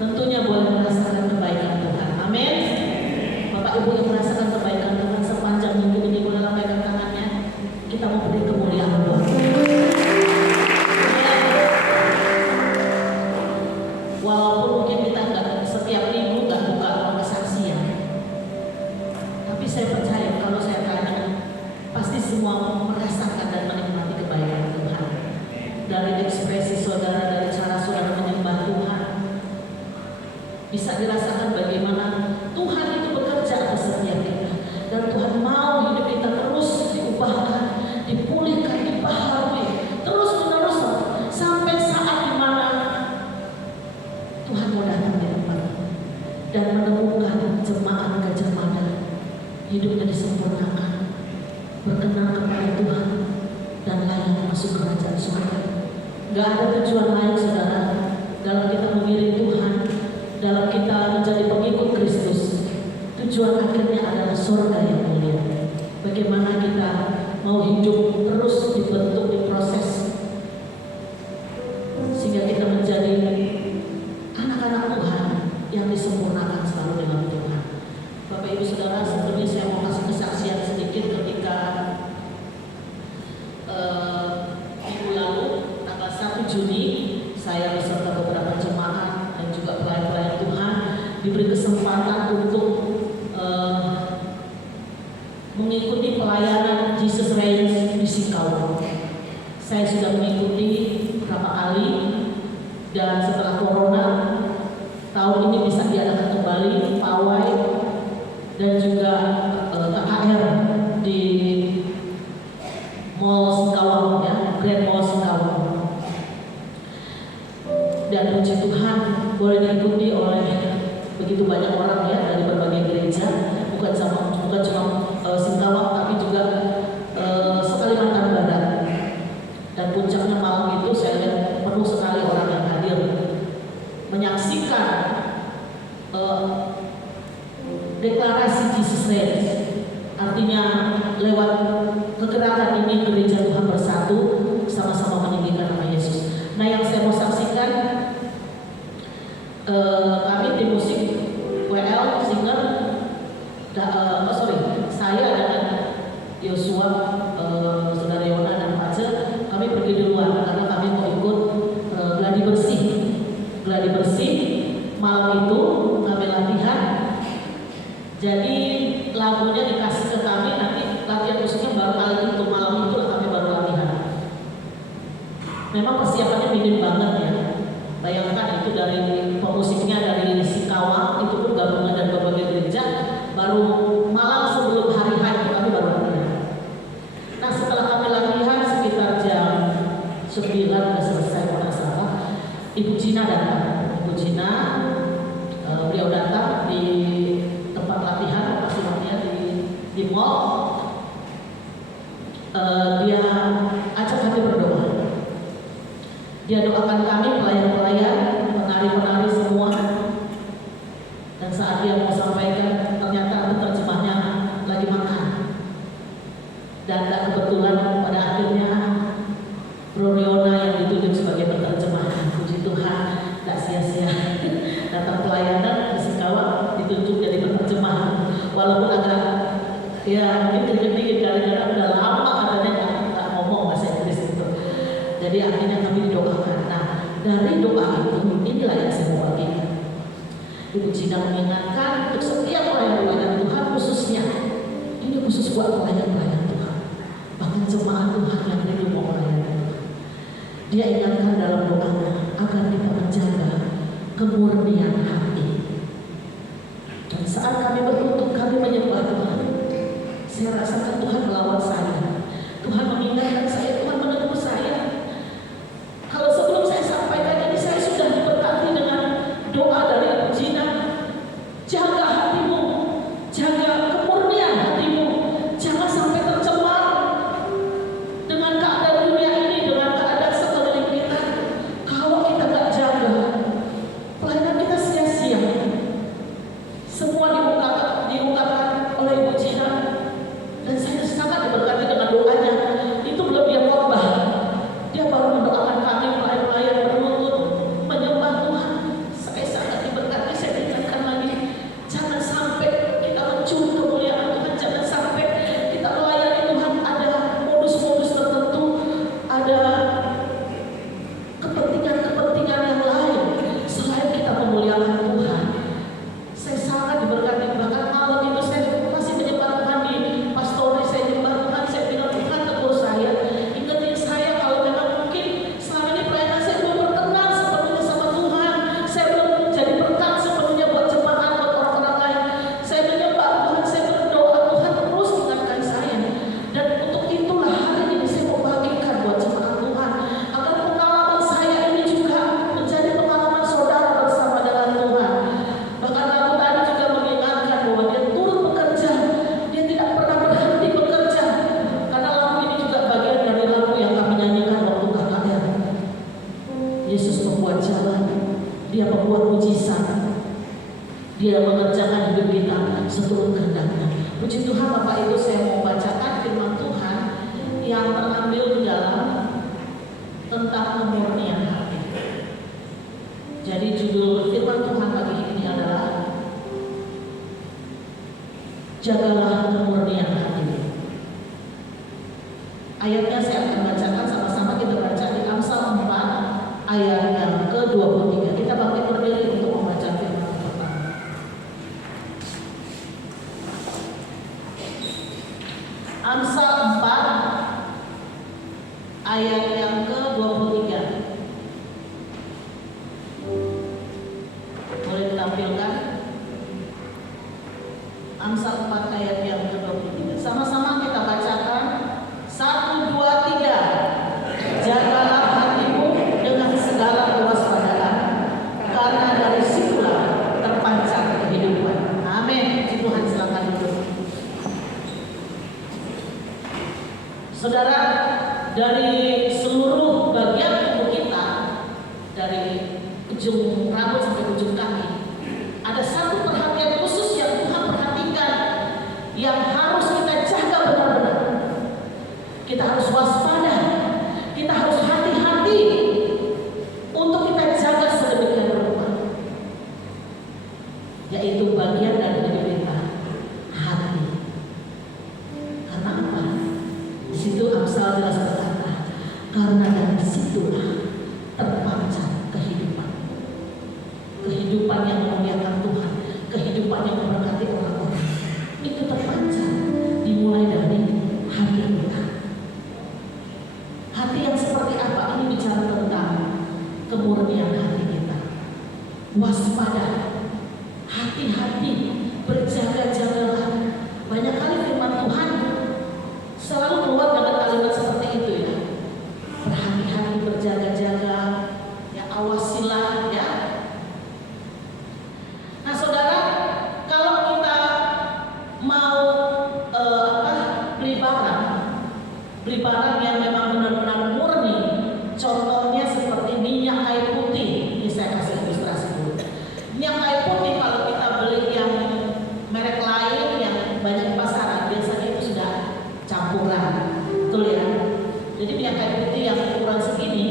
tentunya boleh merasakan kebaikan Tuhan. Amin. Bapak Ibu yang merasakan kebaikan Tuhan sepanjang minggu ini boleh lambaikan tangannya. Kita mau beri kemuliaan Tuhan. Walaupun mungkin kita nggak setiap minggu nggak buka kesaksian, tapi saya percaya kalau saya tanya, pasti semua merasakan dan menikmati kebaikan Tuhan. Dari ekspresi saudara, dari cara saudara menyembah Tuhan, bisa dirasakan bagaimana Tuhan itu bekerja atas setiap kita, dan Tuhan mau hidup kita terus diubahkan, dipulihkan, dibaharui, terus menerus sampai saat dimana Tuhan mau datang di depan dan menemukan jemaat Gajah Mada hidupnya disempurnakan, berkenan kepada Tuhan dan layak masuk kerajaan surga. Gak ada tujuan lain saudara dalam kita mengiring Tuhan, dalam kita menjadi pengikut Kristus. Tujuan akhirnya adalah surga yang mulia. Bagaimana kita mau hidup terus dibentuk, diproses, sehingga kita menjadi anak-anak Tuhan yang disempurnakan selalu dengan Tuhan. Bapak Ibu Saudara, sebelumnya saya mau kasih kesaksian sedikit ketika minggu lalu tanggal 1 Juni saya beserta beberapa jemaat dan juga pelayan-pelayan Tuhan diberi kesempatan untuk mengikuti pelayanan Jesus Reigns di Singkawang. Saya sudah mengikuti beberapa kali, dan setelah Corona tahun ini bisa diadakan kembali pawai dan juga KKR di Mall Singkawang, ya, Grand Mall Singkawang. Dan puji Tuhan boleh diikuti oleh begitu banyak orang, ya, dari berbagai gereja, bukan cuma Singkawang tapi juga se-Kalimantan Barat. Dan puncaknya malam itu saya lihat penuh sekali orang yang hadir menyaksikan deklarasi Jesus Reigns. Artinya lewat kegerakan ini gereja Tuhan bersatu, sama-sama meninggikan nama Yesus. Nah, yang saya mau saksikan, kami di musik WL singer, saya dengan Yosua, saudara Yona dan Pace, kami pergi di luar karena kami mau ikut gladi bersih. Gladi bersih malam itu kami latihan. Jadi lagunya dikasih ke kami, nanti latihan musiknya baru kali itu, malam itu kami baru latihan. Memang persiapannya minim banget, ya. Bayangkan itu dari pemusiknya dari Singkawang, itu pun gabungan dari berbagai gereja, baru malam sebelum hari H itu kami baru latihan. Nah, setelah kami latihan sekitar jam 9 udah selesai kalau nggak salah, Ibu Cina datang. Ibu Cina, beliau datang di tempat latihan, pasti latihan di mall. Dia ajak kami berdoa. Dia doakan kami pelayan-pelayan, penari-penari semua. Dan saat dia mau sampaikan, ternyata penerjemahnya lagi makan. Dan tak kebetulan pada akhirnya Bro Riona yang ditunjuk sebagai penerjemah. Puji Tuhan, tak sia-sia datang pelayanan di Singkawang ditunjuk jadi penerjemah. Walaupun agak, ya, mungkin dikit-dikit gara-gara udah lama katanya nggak ngomong bahasa Inggris itu. Jadi akhirnya kami didoakan. Nah, dari doa itu, inilah yang saya mau bagikan. Ibu Cina mengingatkan untuk setiap pelayan-pelayan Tuhan, khususnya ini khusus buat pelayan-pelayan Tuhan, bahkan jemaat Tuhan yang rindu mau melayani Tuhan. Dia ingatkan dalam doanya agar kita menjaga kemurnian hati. Dan saat kami berlutut, kami menyembah Tuhan, saya rasakan Tuhan melawan saya. Tuhan mengingatkan saya, Tuhan menegur saya. Kalau sebelum saya sampaikan ini, saya sudah diberkati dengan doa dari Ibu Cina. Jaga hatimu, jaga kemurnian hatimu, jangan sampai tercemar dengan keadaan dunia ini, dengan keadaan sekeliling kita. Kalau kita nggak jaga, pelayanan kita sia-sia. Semua diungkapkan oleh Ibu Cina, dan saya sangat diberkati dengan doanya. Itu belum dia Dia membuat mujizat. Dia mengerjakan hidup kita seturut kehendaknya. Puji Tuhan Bapak Ibu, saya mau bacakan firman Tuhan yang terambil di dalam tentang kemurnian hati. Jadi judul firman Tuhan pagi ini adalah jagalah kemurnian hati. Ayatnya saya akan bacakan sama-sama, kita baca di Amsal 4 ayat yang ke-23. Kita bangkit berdiri untuk membaca firman pertama. Amsal 4 ayat yang ke-23. Boleh ditampilkan? Amsal 4 ayat yang ke-23. Sama-sama kita bacakan. 1, 2, 3. Jagalah hatimu dengan segala kewaspadaan, karena dari situlah terpancar kehidupan. Amin. Tuhan silakan duduk. Saudara, dari seluruh bagian tubuh kita, dari ujung rambut sampai ujung kaki, ada satu perhatian khusus yang Tuhan perhatikan, yang harus kita jaga benar-benar. Kita harus waspada, kita harus hati-hati untuk kita jaga sedemikian rupa, yaitu bagian dari hidup kita, hati. Karena apa? Di situ Amsal jelas berkata, karena dari situlah terpancar kehidupan, kehidupan yang memuliakan Tuhan, kehidupan yang memberkati orang-orang. Itu terpancar dimulai dari hati kita. Hati yang seperti apa? Ini bicara tentang kemurnian hati kita. Waspada, hati-hati, berjaga-jagalah. Banyak kali firman Tuhan selalu keluar dengan kalimat seperti itu ya. Berhati-hati, berjaga-jaga, ya awasilah ya. Nah saudara, kalau kita mau beli barang yang memang benar-benar murni, contohnya seperti minyak kayu putih. Ini saya kasih ilustrasi dulu. Minyak kayu putih kalau kita beli yang merek lain yang banyak di pasaran, biasanya itu sudah campuran, betul ya? Jadi minyak kayu putih yang ukuran segini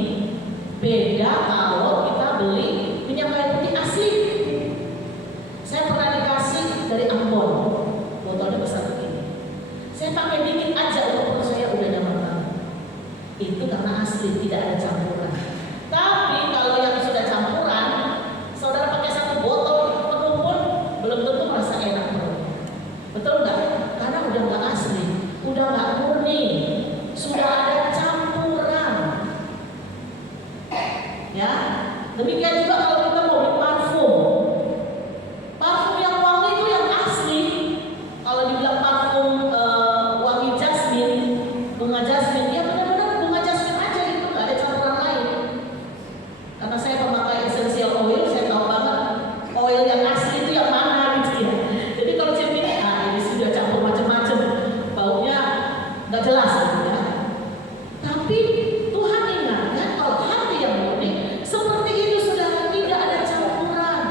beda kalau kita beli minyak kayu putih asli. Saya pernah dikasih dari Ambon, botolnya besar begini. Saya pakai dikit aja untuk perut saya udah nyaman banget. Itu karena asli, tidak ada campuran. Tapi kalau yang sudah campuran, saudara pakai satu botol penuh pun belum tentu merasa enak perutnya. Betul nggak? Karena udah nggak asli, udah nggak murni, sudah ada campuran. Ya, demikian juga kalau kita mau beli parfum. Parfum yang wangi itu yang asli. Kalau dibilang parfum wangi jasmine, bunga jasmine, ya benar-benar bunga jasmine aja, itu nggak ada campuran lain. Karena saya pemakai essential oil, saya tahu banget oil yang asli itu yang mana gitu ya. Jadi kalau jasmine, ini sudah campur macam-macam, baunya nggak jelas gitu ya. Tapi Tuhan ingatkan kalau hati yang murni seperti itu, sudah tidak ada campuran,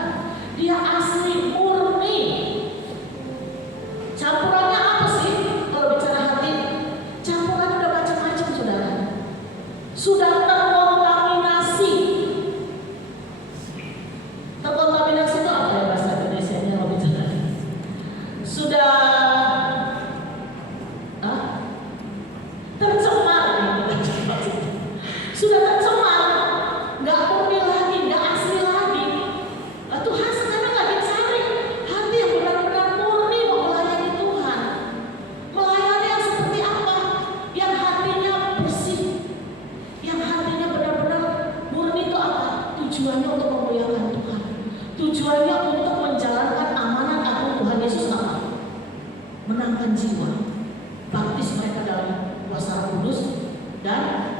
dia asli murni. Campurannya apa sih? Kalau bicara hati, campuran udah macam-macam saudara. Sudah terkontaminasi. Terkontaminasi itu apa ya bahasa Indonesianya kalau bicara? Sudah tercemar. Sudah tercemar, nggak murni lagi, nggak asli lagi. Nah, Tuhan sekarang lagi cari hati yang benar-benar murni mau melayani Tuhan. Melayani yang seperti apa? Yang hatinya bersih, yang hatinya benar-benar murni. Itu apa? Tujuannya untuk memuliakan Tuhan, tujuannya untuk menjalankan amanat agung Tuhan Yesus apa? Menangkan jiwa, baptis mereka dalam kuasa Roh Kudus, dan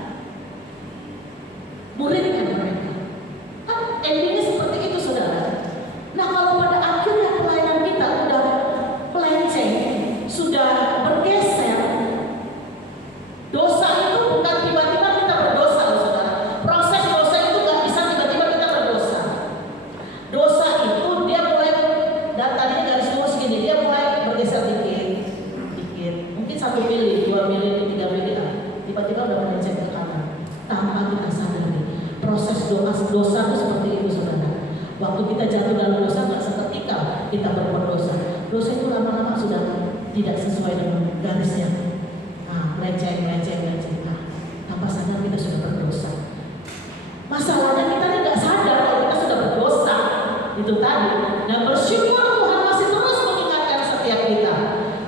muridkan mereka. Kan endingnya seperti itu saudara. Nah kalau pada akhirnya pelayanan kita udah melenceng, sudah bergeser, dosa itu bukan tiba-tiba kita berdosa loh saudara. Proses dosa itu gak bisa tiba-tiba kita berdosa. dosa itu seperti itu saudara. Waktu kita jatuh dalam dosa nggak seketika kita berbuat dosa. Dosa itu lama-lama sudah tidak sesuai dengan garisnya. Meleceh. Nah, tanpa sadar kita sudah berdosa. Masalahnya kita tidak sadar kalau kita sudah berdosa. Itu tadi. Dan bersyukur Tuhan masih terus mengingatkan setiap kita.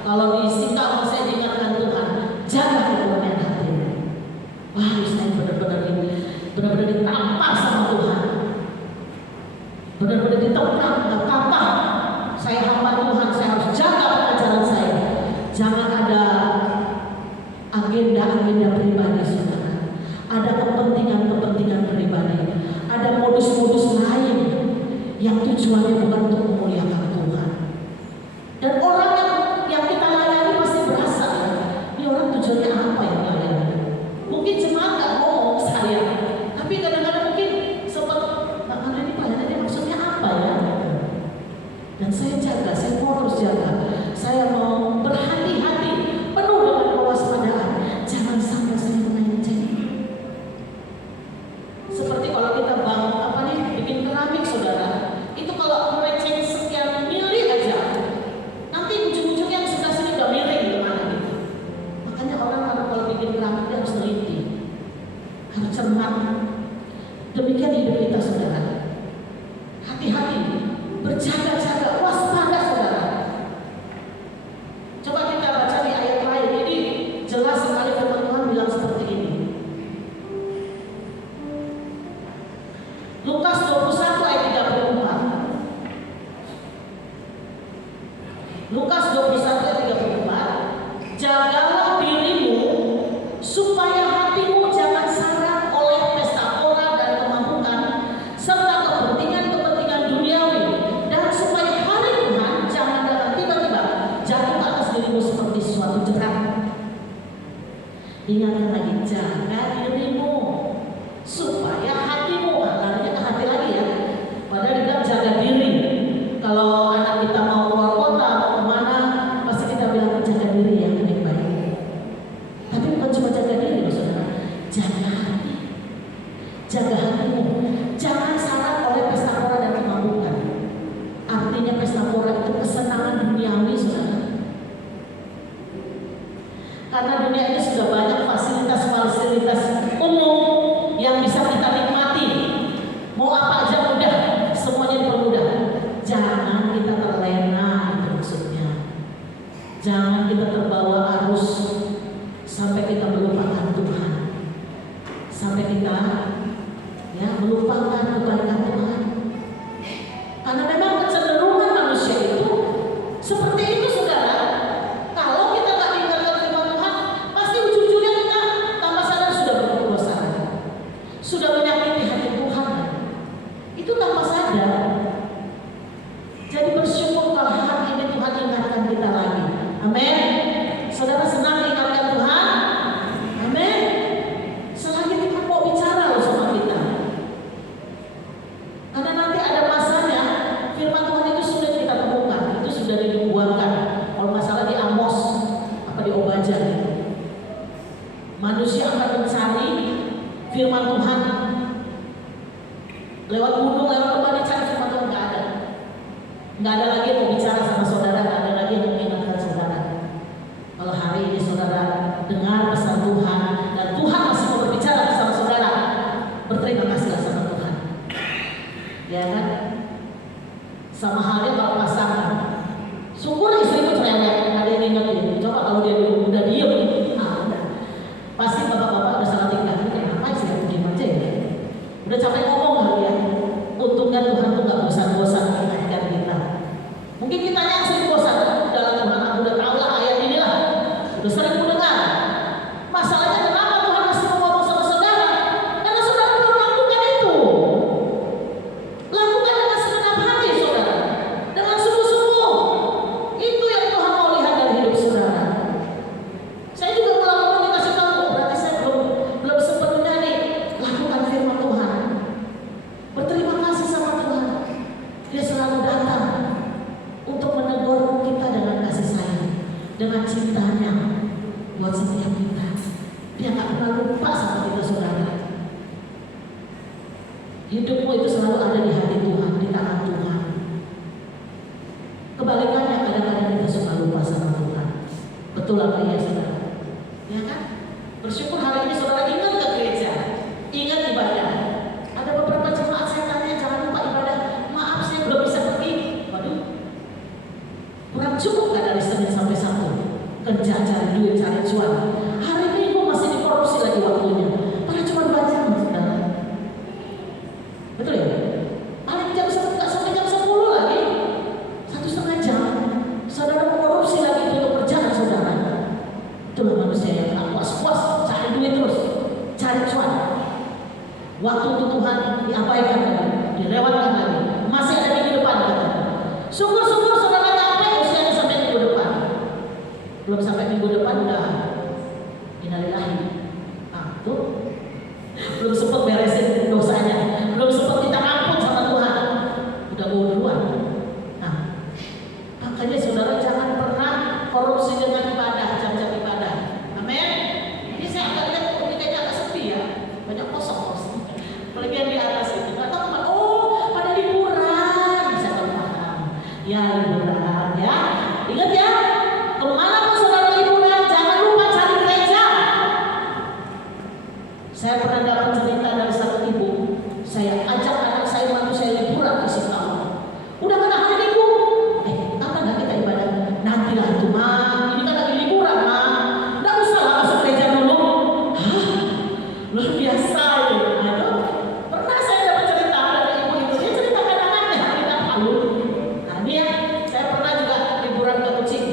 Kalau disikap saya diingatkan Tuhan, jaga kemurnian hatimu. Wah, saya benar-benar ditampar sama Tuhan. Benar-benar ditoprak, nggak apa-apa. Saya hamba Tuhan, saya harus jaga pengajaran saya. Jangan ada agenda pribadi saudara. Ada kepentingan pribadi. Ada modus-modus lain yang tujuannya bukan untuk memuliakan Tuhan. Dan orang yang kita layani pasti berasa ya, ini orang tujuannya apa yang layani? Mungkin jemaat nggak ngomong seharian, tapi kadang-kadang mungkin sempat ini pelayanannya maksudnya apa ya? Dan saya jaga, saya mau terus jaga. Saya mau berhati-hati, penuh dengan kewaspadaan. Jangan sampai saya melenceng. Seperti kalau kita bikin keramik saudara. Itu kalau melenceng sekian mili aja, nanti ujung-ujungnya yang sebelah sini udah miring gimana gitu. Makanya orang kalau bikin keramik dia harus teliti, harus cermat. Demikian hidup kita saudara. Hati-hati, berjaga-jaga, waspada saudara. Coba kita baca di ayat lain. Ini jelas sekali firman Tuhan bilang seperti ini. Lukas 21 ayat 34. Lukas 21 ayat 34. Jagalah dirimu supaya hatimu jangan syarat oleh pesta pora dan kemampuan serta kepentingan duniawi, dan supaya hari Tuhan jangan datang tiba-tiba jatuh ke atas dirimu seperti suatu jerat. Ingatkan lagi, jaga dirimu supaya hatimu, larinya ke hati lagi ya. Padahal dibilang jaga diri. Kalau anak kita mau keluar kota, mau kemana, pasti kita bilang jaga diri ya, baik-baik. Tapi bukan cuma jaga diri, saudara. Jaga hati, jaga hatimu. Jangan syarat oleh pesta pora dan kemampuan. Artinya pesta pora itu kesenangan duniawi, saudara. Karena dunia ini sudah banyak fasilitas umum yang bisa kita nikmati. Mau apa aja mudah, semuanya dipermudah. Jangan kita terlena, itu maksudnya. Jangan kita terbawa arus sampai kita melupakan Tuhan, sampai kita melupakan kebaikan Tuhan. Karena memang kecenderungan manusia itu seperti itu saudara. Kalau kita nggak mendengarkan firman Tuhan, pasti ujung-ujungnya kita tanpa sadar sudah berbuat dosa, sudah menyakiti hati Tuhan. Itu tanpa sadar. Jadi bersyukur kalau hari ini Tuhan ingatkan kita lagi. Amin. Saudara senang diingatkan Tuhan? Amin. Selagi Tuhan mau bicara loh sama kita. Karena nanti ada masanya firman Tuhan itu sulit kita temukan. Itu sudah dibuatkan. Kalau nggak salah di Amos di Obadja. Manusia akan mencari firman Tuhan lewat gunung, lewat tempat dicari firman Tuhan, nggak ada. Nggak ada lagi yang mau bicara sama saudara, nggak ada lagi yang mengingatkan saudara. Kalau hari ini saudara dengar pesan Tuhan dan Tuhan masih mau berbicara sama saudara, berterima kasihlah sama Tuhan. Ya kan? Sama halnya kalau pasangan, syukur istriku cerewet, ada yang ingetin. Coba kalau dia udah diem, udah. Pasti bapak-bapak udah salah tingkah. Kenapa istriku diem aja ya? Udah capek ngomong kali ya. Untungnya Tuhan tuh gak bosan-bosan mengingatkan kita. Mungkin kita yang sering bosan. Dalam Tuhan aku udah tahu lah ayat inilah, udah sering mendengar. Masalahnya kenapa Tuhan masih mau ngomong sama saudara? Karena saudara belum lakukan itu. Lakukan dengan segenap hati saudara, dengan sungguh-sungguh. Itu yang Tuhan mau lihat dari hidup saudara. Saya juga melakukan dikasih tahu, berarti saya belum sepenuhnya nih lakukan firman Tuhan. Berterima kasih sama Tuhan. Dia selalu datang untuk menegur kita dengan kasih sayang, dengan cintanya buat setiap kita. Dia nggak pernah lupa sama kita saudara. Hidupmu itu selalu ada di hati Tuhan, di tangan Tuhan. Kebalikannya kadang-kadang kita suka lupa sama Tuhan. Betul apa ya saudara? Ya kan? Bersyukur hari ini saudara ingat ke gereja, ingat ibadah. Ada beberapa jemaat saya tanya, jangan lupa ibadah. Maaf saya belum bisa pergi. Waduh, kurang cukup kan dari Senin sampai Sabtu? Kerja, cari duit, cari cuan. Hari Minggu masih dikorupsi lagi waktunya. Padahal cuma 2 jam, saudara. Betul ya? Paling jam nggak sampai jam 10 lagi, 1,5 jam. Saudara korupsi lagi untuk kerjaan saudara. Itulah manusia yang tak puas-puas cari duit terus, cari cuan. Waktu untuk Tuhan diabaikan lagi, dilewatkan lagi. Masih ada minggu depan katanya. Syukur-syukur saudara nyampe usianya sampai minggu depan. Belum sampai minggu depan udah innalillahi. Ah, tuh. Belum sempat beresin dosanya, belum sempat minta ampun sama Tuhan, udah mau duluan. Nah, makanya saudara jangan pernah korupsi dengan ibadah, jam-jam ibadah. Amin. Ini saya agak lihat ini kayaknya agak sepi ya, banyak kosong. Apalagi yang di atas itu, nggak tahu kemana. Oh, pada liburan, saya baru paham. Ya liburan ya, ingat ya, kemana pun saudara liburan, jangan lupa cari gereja. Saya pernah dapat cerita dari satu ibu. Saya ajak anak saya, mantu saya liburan ke Singapura. Udah kena hari Minggu. Kapan nggak kita ibadah? Nantilah itu mah. Ini kan lagi liburan mah. Nggak usah lah masuk gereja dulu. Hah? Luar biasa itu. Aduh. Pernah saya dapat cerita dari ibu-ibu. Dia ceritakan anaknya kita Palu. Nah ini ya, saya pernah juga liburan ke Kucing.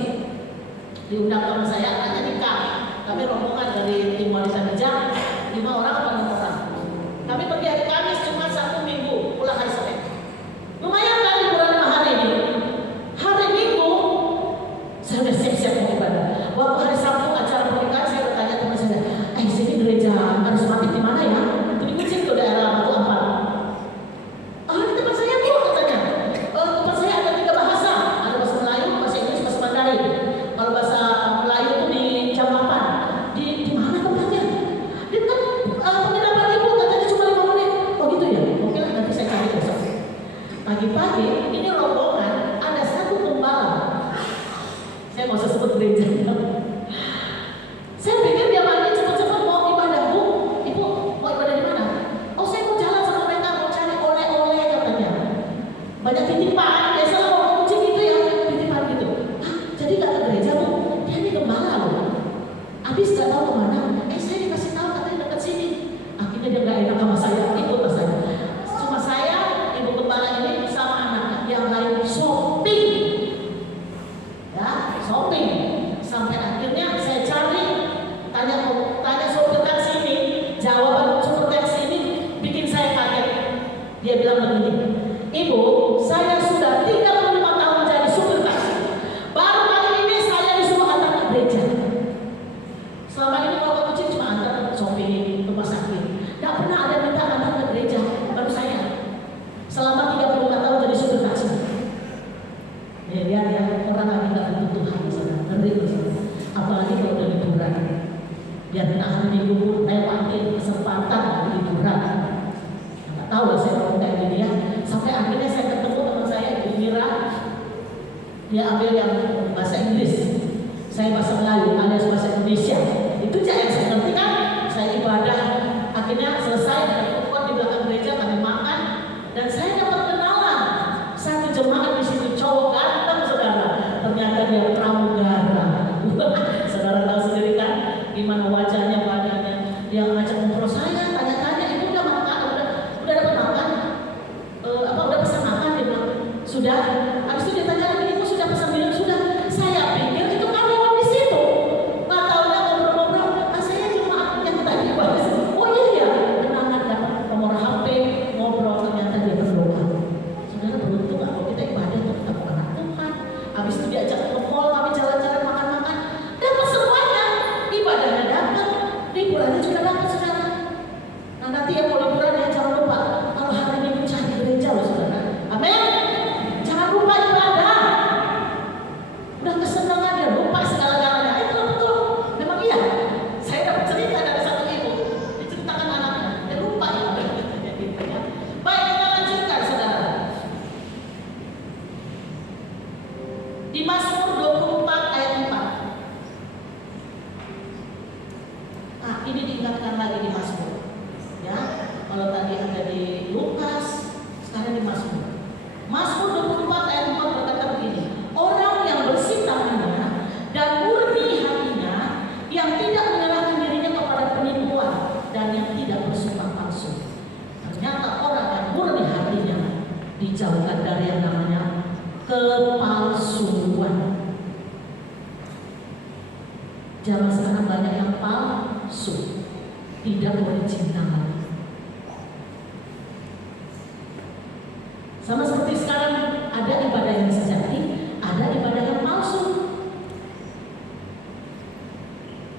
Diundang teman saya, anaknya nikah. Kami rombongan dari tim wanita bijak. 5 orang atau 6 orang. Kami pergi hari Kamis, cuma 1 minggu, pulang hari Senin. Lumayan kan liburan 5 hari ini. Hari Minggu saya udah siap-siap mau ibadah. Waktu hari Sabtu acara pernikahan saya bertanya teman saya, sini gereja karismatik di mana ya? Itu di Kucing tuh daerah Batu Ampar. Di tempat saya bu katanya. Tempat saya ada 3 bahasa, ada bahasa Melayu, bahasa Inggris, bahasa Mandarin. Kalau bahasa Melayu itu di jam 8. Di mana tempatnya? Dia kan penginapan ibu katanya cuma 5 menit. Oh gitu ya? Oke lah nanti saya cari besok. Pagi-pagi ini rombongan ada 1 gembala. Saya nggak usah sebut gerejanya. Saya pikir dia mandi cepat-cepat mau ibadah bu. Ibu mau ibadah di mana? Oh saya mau jalan sama mereka mau cari oleh-oleh katanya. Banyak titipan. Biasalah orang Kucing gitu ya titipan gitu. Jadi nggak ke gereja bu? Dia ini gembala loh. Habis nggak tahu kemana. Saya dikasih tahu katanya dekat sini. Akhirnya dia nggak enak sama saya, ikut ke saya. Cuma saya, ibu gembala ini sama anaknya yang lain shopping, ya shopping. Sampai akhirnya saya cari, tanya sopir taksi ini, jawaban sopir taksi ini bikin saya kaget. Dia bilang begini, ibu, saya sudah 35 tahun jadi sopir taksi. Baru kali ini saya disuruh antar ke gereja. Selama ini kalau ke Kucing cuma antar shopping, rumah sakit. Tidak pernah ada minta antar ke gereja, baru saya. Selama 35 tahun jadi supir taksi. Lihat ya, orang lagi nggak butuh Tuhan di sana. Ngeri di sana. Apalagi kalau udah liburan. Biar hari Minggu pun lewatin kesempatan liburan. Nggak tahu lah saya ngomong kayak gini ya. Sampai akhirnya saya ketemu teman saya di Mira. Dia ambil yang bahasa Inggris. Saya bahasa Melayu, alias bahasa Indonesia. Itu aja yang saya ngerti kan. Saya ibadah. Akhirnya selesai ada pertemuan di belakang gereja, kami makan dan saya dapat kenalan 1 jemaat di situ, cowok ganteng saudara. Ternyata dia pramugara. Saudara tahu sendiri kan gimana wajahnya, badannya. Dia ngajak ngobrol saya, tanya-tanya, ibu udah makan, udah dapat makan, udah pesan makan? Dia bilang sudah. Habis itu dia tanya lagi, ibu sudah pesan minum? Sudah. Saya pikir itu karyawan di situ. Nggak tahunya ngobrol-ngobrol. Saya cuma yang tadi bahas. Oh iya, kenangan dapat nomor HP, ngobrol, ternyata dia berdoa. Saudara beruntung kalau kita ibadah untuk kita anak Tuhan. Habis itu diajak ke mall, kami jalan-jalan makan-makan, dapat semuanya. Ibadahnya dapat, liburannya juga dapat saudara. Nah nanti ya mau liburan ya jangan lupa kalau hari Minggu cari gereja loh saudara. Amin. Jangan lupa ibadah. Di Mazmur 24 ayat 4. Nah, ini diingatkan lagi di Mazmur. Ya, kalau tadi ada di Lukas, sekarang di Mazmur. Mazmur 24 ayat 4 berkata begini, orang yang bersih tangannya dan murni hatinya, yang tidak menyerahkan dirinya kepada penipuan dan yang tidak bersumpah palsu. Ternyata orang yang murni hatinya dijauhkan dari yang namanya kepalsuan. Zaman sekarang banyak yang palsu, tidak original. Sama seperti sekarang ada ibadah yang sejati, ada ibadah yang palsu.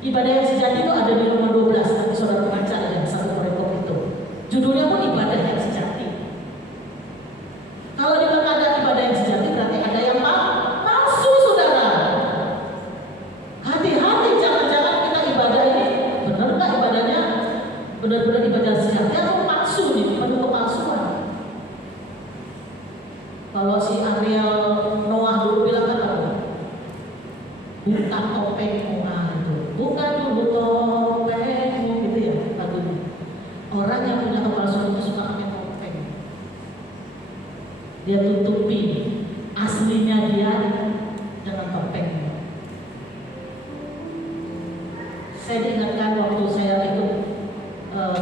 Ibadah yang sejati itu ada di Roma 12, tapi saudara baca yang satu Korintus itu. Judulnya pun ibadah yang sejati. Kalau di mana ada ibadah yang sejati, berarti ada yang palsu, saudara. Hati-hati, jangan-jangan kita ibadah ini benar nggak ibadahnya? Benar-benar ibadah sejati atau palsu nih, penuh kepalsuan. Kalau si Ariel Noah dulu bilang kan apa? Bukan topengmu, bukan dulu topengmu, gitu ya lagunya. Orang yang punya kepalsuan itu suka pakai topeng. Dia tutupi aslinya dia dengan topeng. Saya diingatkan waktu saya ikut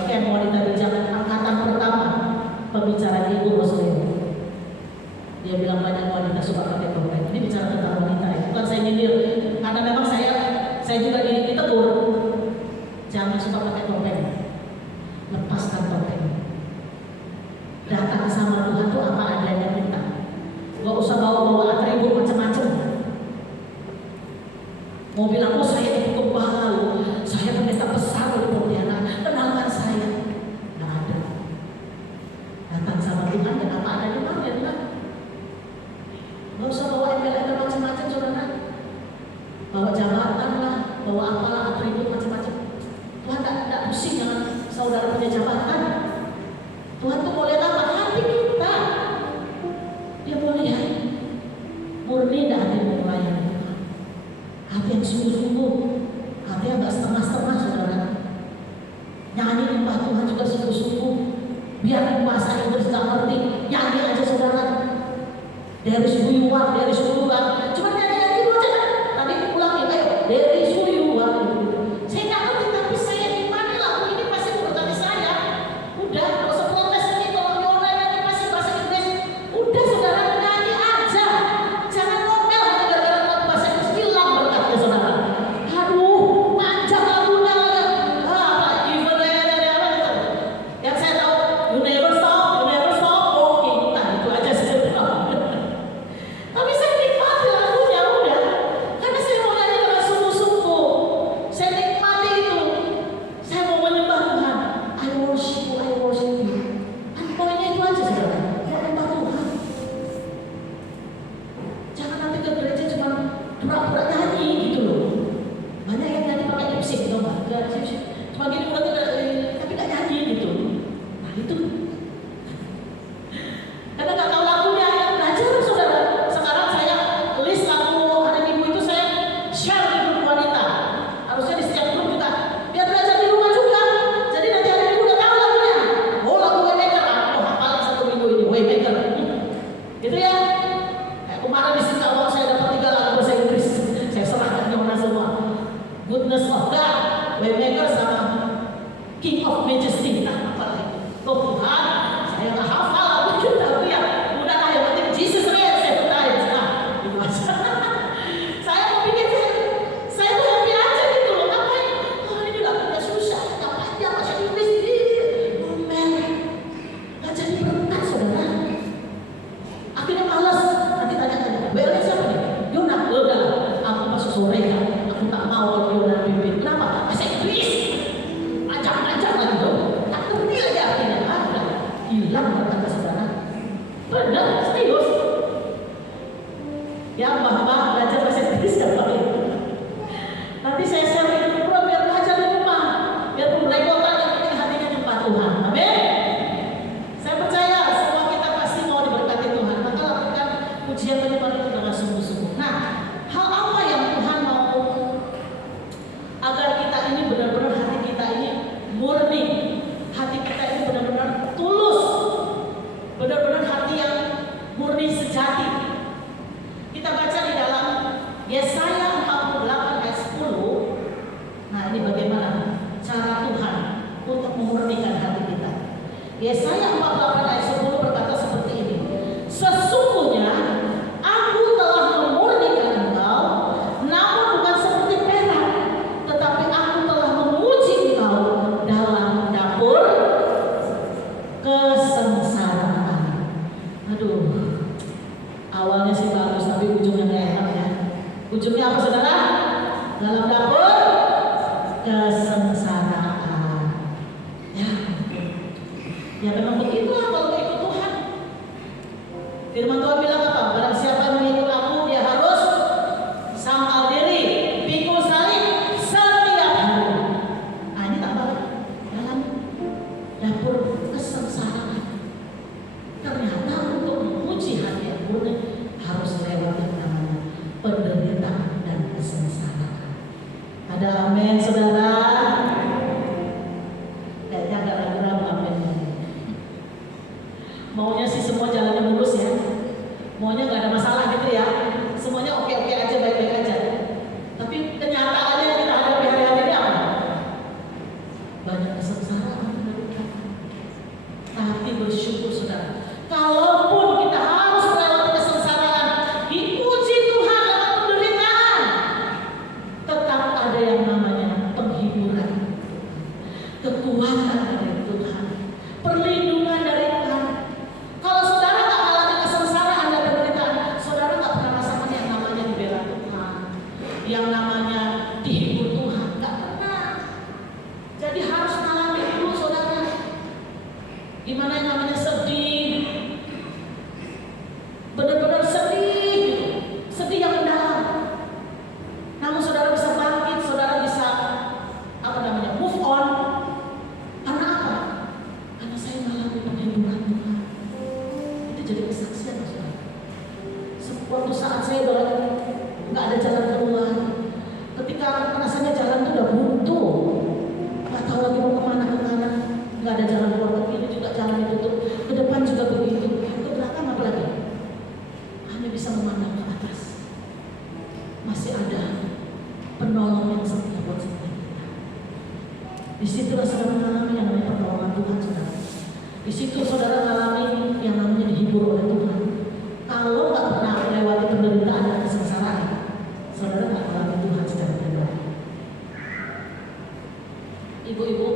camp wanita bijak angkatan pertama, pembicara Ibu Roslin. Dia bilang banyak wanita suka pakai topeng. Ini bicara tentang wanita ya, bukan saya nyindir, karena memang saya juga ditegur, jangan suka pakai topeng. Lepaskan topeng. Datang sama Tuhan tuh apa adanya kita. Gak usah bawa-bawa atribut macam-macam. Mau bilang, oh saya di pengembala loh, saya pendeta besar di Pontianak, kenalkan saya. Nggak ada. Datang sama Tuhan dan apa adanya Tuhan. Gak usah bawa embel-embel macam-macam, saudara. Bawa jabatan lah, bawa apalah atribut macam-macam. Tuhan tidak pusing dengan saudara punya jabatan. Tuhan tuh mau lihat apa? Hati kita. Dia mau lihat murni dan hati mau melayani Tuhan. Hati yang sungguh-sungguh, hati yang gak setengah-setengah, saudara. Nyanyi nyembah Tuhan juga sungguh-sungguh. Biar bahasa Inggris gak ngerti, nyanyi aja, saudara. There is who you are, there is who you are. Cuma nyanyi-nyanyi dulu aja. Tadi ulangi, ayo. There is who you are. Saya nggak ngerti, tapi saya imani lagu ini pasti berkati saya. Udah, kalau seprotes ini, kalau Yona nyanyi pasti bahasa Inggris. Udah, saudara, nyanyi aja. Jangan ngomel hanya gara-gara lagu bahasa Inggris, hilang berkatnya, saudara. Aduh, panjang lagunya. Apa? Even apa itu? Yang saya tahu, you never stop walking. Nah, itu aja saya tahu. Tapi saya nikmati lagunya udah, karena saya mau nyanyi dengan sungguh-sungguh. Saya nikmati itu. Saya mau menyembah Tuhan. I worship you. Kan poinnya itu aja, saudara. Mau menyembah Tuhan. Jangan nanti ke gereja cuma pura-pura nyanyi gitu loh. Banyak yang nyanyi pakai lip sync, tau nggak? Cuma gini tapi nggak nyanyi gitu. Nah itu. Karena nggak tahu lagunya, yang belajar, saudara. Sekarang saya list lagu hari Minggu itu saya share di grup wanita. Harusnya di setiap grup juga. Biar belajar di rumah juga. Jadi nanti hari Minggu udah tahu lagunya. Oh, lagu Waymaker. Oh, hafal satu minggu ini Waymaker. Gitu ya. Kayak kemarin di Singkawang saya dapat 3 lagu bahasa Inggris. Saya serahkan ke mana semua. Goodness of God, Waymaker sama King of Majesty. Nah, apa lagi? Oh Tuhan, saya nggak hafal lagu itu, tapi ya udahlah, yang penting Jesus reigns every time. Nah, itu aja. Saya mau bikin saya tuh happy aja gitu loh. Ngapain? Oh, ini lagunya susah, nggak panjang bahasa Inggris ini. Ngomel, nggak jadi berkat, saudara. Akhirnya malas. Nanti tanya-tanya, WL siapa nih? Yona. Udah, aku masuk sore kan. Aku tak mau kalau Yona pimpin. Kenapa? Bahasa Inggris. Ajak-ajak lagi dong. Tak ngerti aja artinya. Udah hilang berkat, saudara. Benar, serius. Ya, mbah belajar bahasa Inggris ya, Pak. Nanti saya share di grup biar belajar di rumah. Biar pembelajaran yang penting hatinya nyembah Tuhan. Amin. Saya percaya semua kita pasti mau diberkati Tuhan. Maka lakukan pujian penyembahan itu dengan sungguh-sungguh. Nah, ini bagaimana cara Tuhan untuk memurnikan hati kita. Yesaya 48 ayat 10 berkata seperti ini. Sesungguhnya aku telah memurnikan engkau, namun bukan seperti perak, tetapi aku telah menguji engkau dalam dapur kesengsaraan. Aduh, awalnya sih bagus, tapi ujungnya nggak enak ya. Ujungnya apa saudara? Dalam dapur kesengsaraan. Ya memang begitulah kalau ikut Tuhan. Firman Tuhan bilang apa? Barang siapa yang mengikut aku, dia harus sangkal diri, pikul salib setiap hari. Nah ini tambah dalam dapur kesengsaraan. Ternyata untuk menguji hati yang murni harus lewat yang namanya penderitaan dan kesengsaraan. Ada amin saudara? Kayaknya agak ragu-ragu amennya. Maunya sih semua jalannya mulus ya. Maunya gak ada masalah gitu ya. Semuanya oke-oke aja, baik-baik aja. Tapi kenyataannya yang kita hadapi hari-hari ini apa? Banyak kesengsaraan. Tapi bersyukur saudara, kalaupun kita harus melewati kesengsaraan, diuji Tuhan dalam penderitaan, tetap ada yang namanya penghiburan, kekuatan dari Tuhan, perlindungan dari Tuhan. Kalau saudara nggak mengalami kesengsaraan dan penderitaan, saudara nggak pernah rasakan yang namanya dibela Tuhan, yang namanya dihibur Tuhan, nggak pernah. Jadi harus mengalami dulu saudara. Gimana yang namanya sedih, benar-benar sedih, sedih yang mendalam. Namun saudara bisa bangkit, saudara bisa move on. Karena apa? Karena saya mengalami penghiburan Tuhan. Itu jadi kesaksian saudara. Suatu saat saya udah nggak ada jalan keluar. Ketika rasanya jalan itu udah buntu, nggak tahu lagi mau kemana, nggak ada jalan keluar. Ini juga jalan ditutup, ke depan juga begitu, ke belakang apa lagi? Hanya bisa memandang ke atas. Masih ada penolong yang setia buat setiap kita. Di situlah saudara mengalami yang namanya pertolongan Tuhan saudara. Di situ saudara mengalami yang namanya dihibur oleh Tuhan. Kalau nggak pernah melewati penderitaan dan kesengsaraan, saudara nggak mengalami Tuhan secara pribadi. Ibu-ibu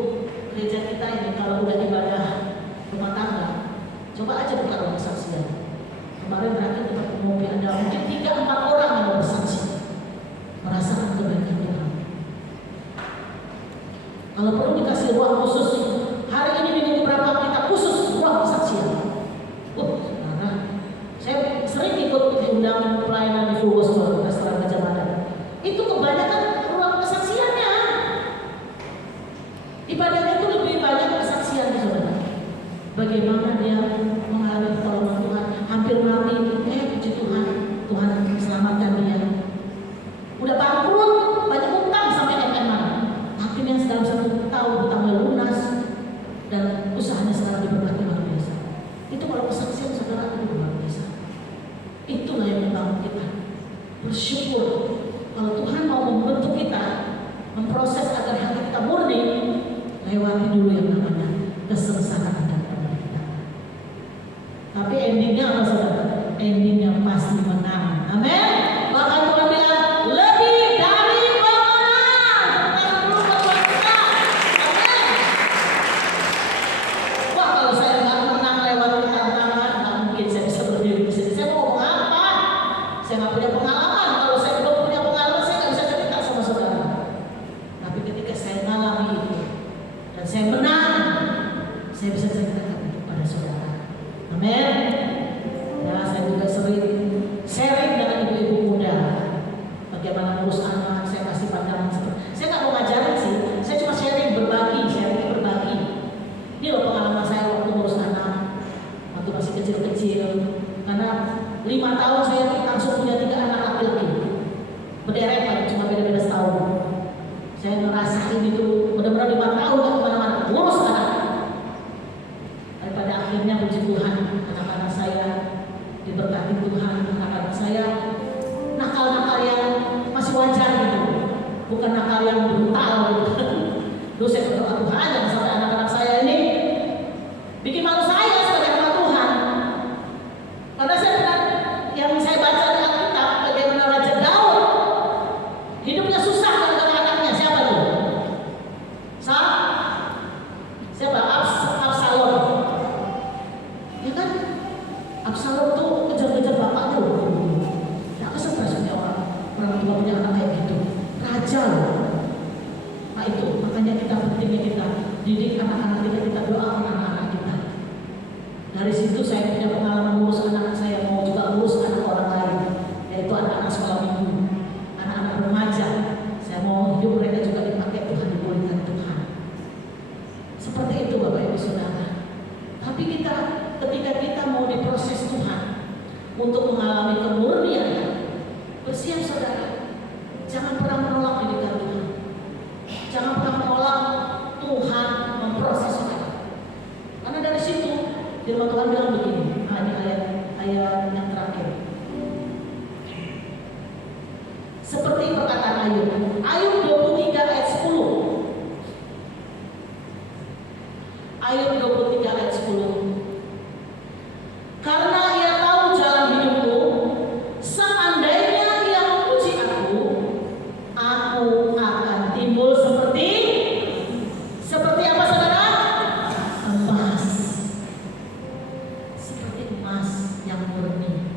gereja kita ini kalau udah ibadah rumah tangga, coba aja buka ruang kesaksian. Kemarin terakhir kita ngopi, ada mungkin 3-4 orang yang bersaksi merasakan kebaikan Tuhan. Kalau perlu dikasih ruang khusus, hari ini minggu berapa kita khusus ruang kesaksian. Saudara, saya sering ikut diundang pelayanan di Full Gospel restoran Gajah Mada. Itu kebanyakan ruang kesaksiannya. Ibadahnya itu lebih banyak kesaksian saudara. Bagaimana dia mengalami pertolongan Tuhan, hampir mati, puji Tuhan, Tuhan selamatkan dia. Udah bangkrut, banyak utang sampai MM-an. Akhirnya dalam 1 tahun utangnya lunas dan usahanya sekarang diberkati luar biasa. Itu kalau kesaksian saudara itu luar biasa. Itulah yang membangun kita. Bersyukur kalau Tuhan mau membentuk kita, memproses agar hati kita murni, lewati dulu yang namanya kesengsaraan dan penderitaan. Tapi endingnya apa saudara? Endingnya pasti menang. Amin. Bahkan Tuhan bilang lebih dari pemenang. Kita perlu berbuat. Amin. Wah kalau saya nggak menang lewat tantangan, nggak mungkin saya bisa berdiri di sini. Saya mau ngomong apa? Saya nggak punya pengalaman. Kalau saya belum punya pengalaman, saya nggak bisa cerita sama saudara. Tapi ketika saya mengalami itu dan saya menang, saya bisa ceritakan itu pada saudara. Amin. Ya, saya juga sering sharing dengan ibu-ibu muda bagaimana ngurus anak. Saya kasih pandangan seperti, saya nggak mau ngajarin sih, saya cuma sharing, berbagi. Ini loh pengalaman saya waktu ngurus anak waktu masih kecil-kecil. Karena 5 tahun saya langsung punya 3 anak laki-laki berderet, cuma beda-beda setahun. Saya ngerasain itu benar-benar 5 tahun nggak kemana-mana ngurus anak. Daripada akhirnya puji Tuhan, anak-anak saya diberkati Tuhan. Anak-anak saya nakal-nakal yang masih wajar gitu, bukan nakal yang brutal gitu. Duh, saya berdoa Tuhan jangan sampai anak-anak saya ini bikin malu saya sebagai anak Tuhan. Karena saya pernah, yang saya baca di Alkitab bagaimana Raja Daud hidupnya susah gara-gara anaknya. Siapa tuh? Siapa? Absalom. Ya kan? Absalom tuh kejar-kejar bapaknya loh. Nah, kesempatannya orang tua punya anak kayak gitu. Raja loh. Nah itu makanya pentingnya kita didik anak-anak kita doakan anak-anak kita. Dari situ saya punya pengalaman ngurus anak saya, mau juga ngurus anak orang lain, yaitu anak-anak sekolah minggu, anak-anak remaja. Saya mau hidup mereka juga dipakai Tuhan, dipulihkan Tuhan. Seperti itu Bapak Ibu Saudara. Tapi ketika kita mau diproses Tuhan untuk mengalami kemurnian, bersiap saudara. Jangan pernah menolak didikan Tuhan. Jangan pernah menolak Tuhan memproses kita. Karena dari situ firman Tuhan bilang begini. Ini ayat yang terakhir. Seperti perkataan Ayub. Ayub 23 ayat 10. Ayub 23 ayat 10. Karena ia tahu jalan hidupku, seandainya ia memuji aku akan timbul seperti apa saudara? Emas. Seperti emas yang murni.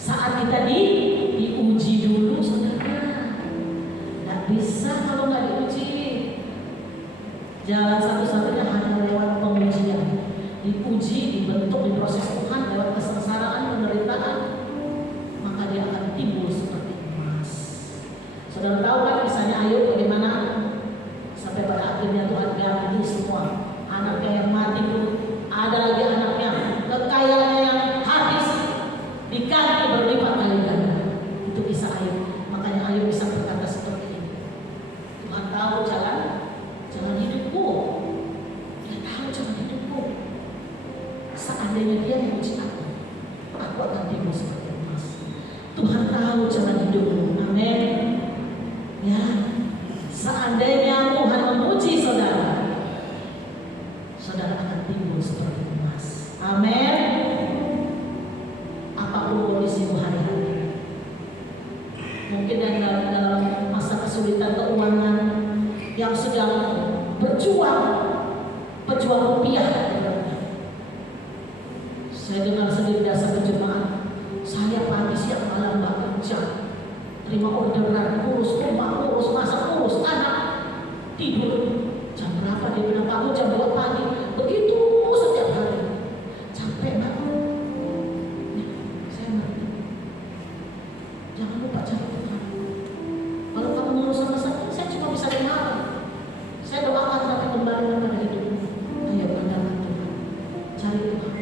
Saat kita diuji dulu saudara. Gak bisa kalau gak diuji. Jalan satu-satunya hanya lewat pengujian. Diuji, dibentuk, diproses Tuhan lewat kesengsaraan, penderitaan, maka dia akan timbul seperti emas. Saudara tahu kan misalnya Ayub bagaimana sampai pada akhirnya Tuhan ganti semua anaknya yang mati pun ada lagi anaknya, kekayaannya yang habis diganti berlipat kali ganda. Itu kisah Ayub. Makanya Ayub bisa berkata seperti ini. Tuhan tahu jalan hidupku. Dia tahu jalan hidupku. Seandainya dia yang uji aku akan timbul seperti emas. Tuhan tahu jalan hidupmu. Amin. Ya, seandainya Tuhan memuji saudara akan timbul seperti emas. Amin. Apapun kondisimu hari-hari, mungkin dalam masa kesulitan keuangan yang sedang berjuang rupiah. Saya dengar sendiri dasar terjemahan. Saya pagi siang malam bekerja, terima orderan, urus rumah, urus masak, urus anak, tidur jam berapa dia bilang bangun jam 2 pagi. Begitu setiap hari. Capek banget. Saya ngerti. Jangan lupa cari Tuhan. Kalau kamu ngurus sama saya cuma bisa dengar. Saya doakan tapi kembali kepada hidupmu. Ayo andalkan Tuhan. Cari Tuhan.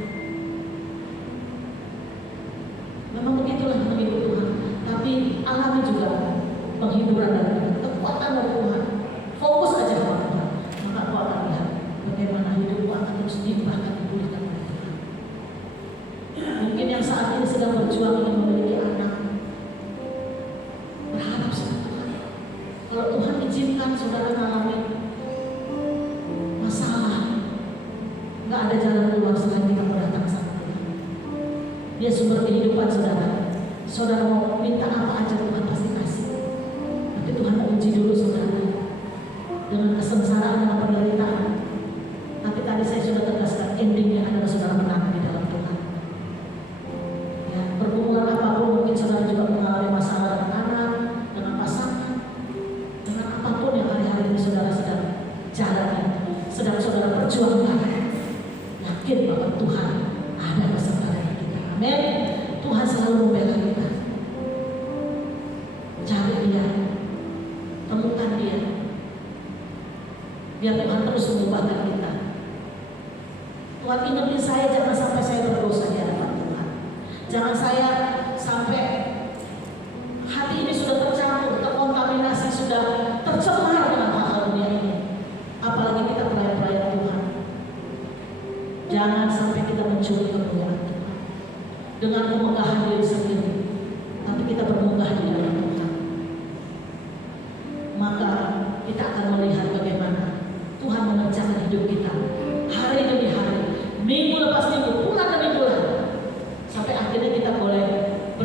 Memang begitulah menghidup Tuhan. Tapi alami juga penghiburan dari kekuatan dari Tuhan. Fokus aja sama Tuhan. Maka kau akan lihat bagaimana hidupmu akan terus dipulihkan oleh Tuhan. Mungkin yang saat ini sedang berjuang ingin memiliki anak, berharap sama Tuhan. Kalau Tuhan izinkan saudara mengalami masalah, nggak ada jalan keluar selain kita berdatang sama Tuhan. Dia sumber kehidupan saudara. Saudara mau minta apa aja Tuhan pasti kasih. Tapi Tuhan mau uji dulu saudara dengan kesengsaraan dan penderitaan. Tapi tadi saya sudah tegaskan endingnya adalah saudara menang di dalam Tuhan. Ya, pergumulan apapun mungkin saudara juga mengalami masalah dengan anak, dengan pasangan, dengan apapun yang hari-hari ini saudara sedang jalani, sedang saudara perjuangkan. Yakin bahwa Tuhan ada beserta dengan kita. Amin. Tuhan selalu membela kita. Cari Dia, temukan Dia, biar Tuhan terus mengubahkan kita. Tuhan ingetin saya jangan sampai saya berdosa di hadapan Tuhan. Jangan saya sampai hati ini sudah tercampur, terkontaminasi, sudah tercemar dengan hal-hal dunia ini. Apalagi kita pelayan-pelayan Tuhan. Jangan sampai kita mencuri kemuliaan Tuhan dengan kemegahan diri sendiri, tapi kita bermegah di dalam Tuhan.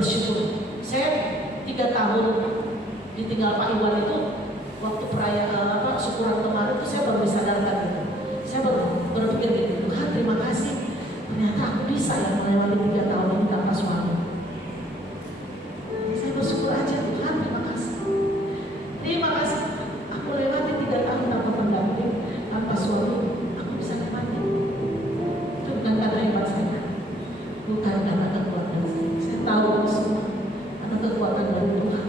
bersyukur. Saya 3 tahun ditinggal Pak Iwan itu, waktu perayaan syukuran kemarin itu saya baru disadarkan gitu. Saya berpikir gitu, Tuhan terima kasih, ternyata aku bisa ya melewati 3 tahun ini tanpa suami. Saya bersyukur aja, Tuhan terima kasih. Terima kasih, aku lewati 3 tahun tanpa pendamping, tanpa suami, aku bisa lewati. Itu bukan karena hebat saya, bukan karena kekuatan saya. Saya tahu semua karena kekuatan dari Tuhan.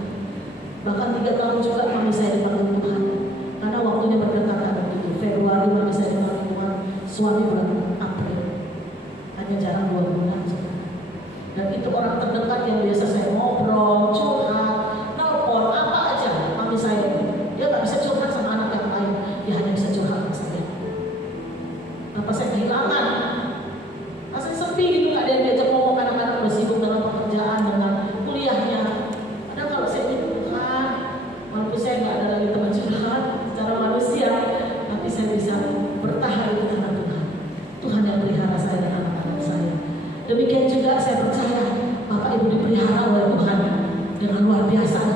Bahkan 3 tahun juga mami saya dipanggil Tuhan, karena waktunya berdekatan begitu. Februari mami saya dipanggil Tuhan, suami bulan April, hanya jarang 2 bulan. Dan itu orang terdekat yang biasa saya ngobrol, curhat, nelpon, apa aja mami saya. Dia nggak bisa curhat sama anak yang lain, dia hanya bisa curhat sama saya. Tanpa saya kehilangan, rasanya sepi gitu, nggak ada yang diajak ngomong, anak-anak udah sibuk dengan pekerjaan, dengan kuliahnya. Padahal kalau saya ini Tuhan, walaupun saya nggak ada lagi teman curhat secara manusia, tapi saya bisa bertahan itu karena Tuhan. Tuhan yang pelihara saya dan anak-anak saya. Demikian juga saya percaya Bapak Ibu dipelihara oleh Tuhan dengan luar biasa.